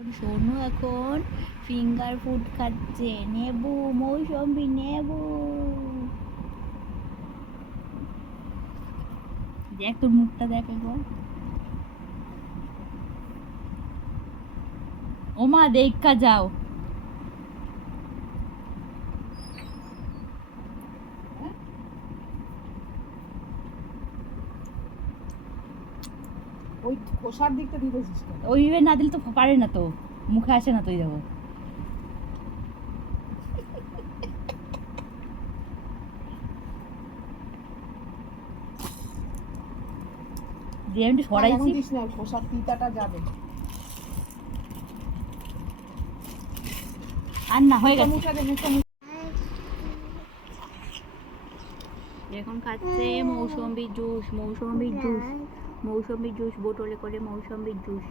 সোনু এখন finger food খাচ্ছে। নেবু, মৌসম্বি নেবু। দেখ তোর মুখটা দেখ একবার। ওমা দেখা যাও। ওই খোসার দিকটা দিতেছিস কেন? ওইভাবে না দিলে তো পারে না, তো মুখে আসে না তো। এই দেখো দিয়ে আমি সরাইছি। দিস না, খোসার তিতাটা যাবে। আর না হয়ে গেছে। মুখটা দে, মুখটা এখন খাচ্ছে মৌসম্বি জুস, মৌসম্বি জুস, মৌসম্বি জুস বোতলে করে মৌসম্বি জুস।